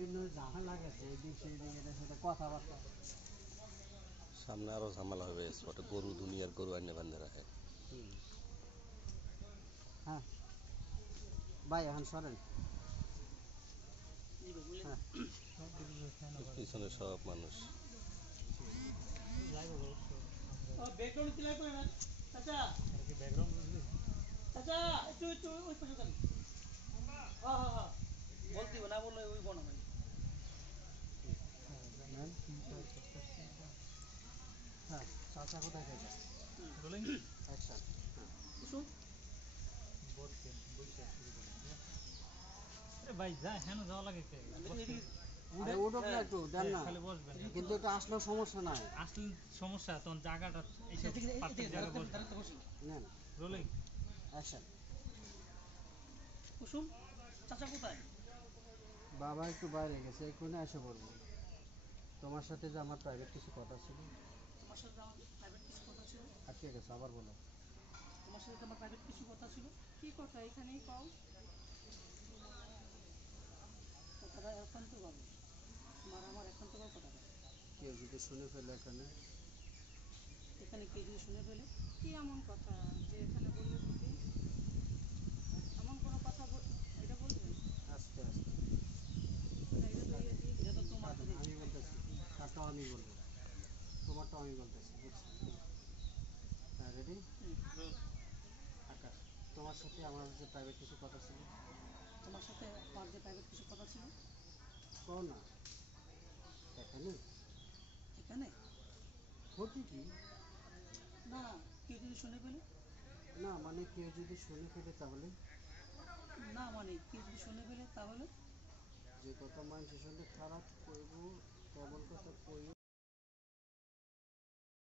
বিভিন্ন ঝামেলা গেছে, এদিক সেই দিক এটার সাথে কথাবার্তা। সামনে আরো ঝামেলা হবে, স্পটে গরু দুনিয়ার গরু আইনে বান্ধে রাখে। হ্যাঁ ভাই এখন সরেন। হ্যাঁ পিছনে সব মানুষ। বলতে না বললে ওই বনা ভাই হ্যাঁ চাচা কোথায় থেকে রোলিং অ্যাকশন। কুসুম ভাই যা হেন যাওয়া লাগে উঠে উঠুক না একটু দেন না, খালি বসবেন কিন্তু এটা আসলেও সমস্যা নাই। আসলে সমস্যা তখন জায়গাটা এইসব পার্থক্য জায়গা বসবেন। নেন রোলিং অ্যাকশন। কুসুম চাচা কোথায়? বাবা একটু বাইরে গেছে, এক্ষুনি এসে পড়বো। তোমার সাথে যে আমার প্রাইভেট কিছু কথা ছিল। তোমার সাথে আমার প্রাইভেট কিছু কথা ছিল। আটকে গেছে, আবার বলো। তোমার সাথে আমার প্রাইভেট কিছু কথা ছিল। কি কথা এখানেই কও? কথাটা এখন তো বলো, তোমার আমার এখন তো কথাটা কেউ যদি শুনে ফেলে এখানে। এখানে কে যদি শুনে ফেলে? কি এমন কথা যে এখানে বললে বুঝি? এমন কোনো কথা এটা বলবেন? আস্তে আস্তে না, এটা তো ইয়ে দিয়ে এটা তো তোমার আমি বলতেছি, তারটাও আমি বলবো, তোমারটাও আমি বলতেছি, বুঝছি। হ্যাঁ রেডি। আকাশ, তোমার সাথে আমার যে প্রাইভেট কিছু কথা ছিল। তোমার সাথে আমার যে প্রাইভেট কিছু কথা ছিল। কও না এখানে। এখানে ক্ষতি কি? না, কেউ যদি শুনে ফেলে? না মানে কেউ যদি শুনে ফেলে তাহলে? না মানে কেউ যদি শুনে ফেলে তাহলে? যে কথা মানুষের সঙ্গে খারাপ করবো তেমন কথা কইও।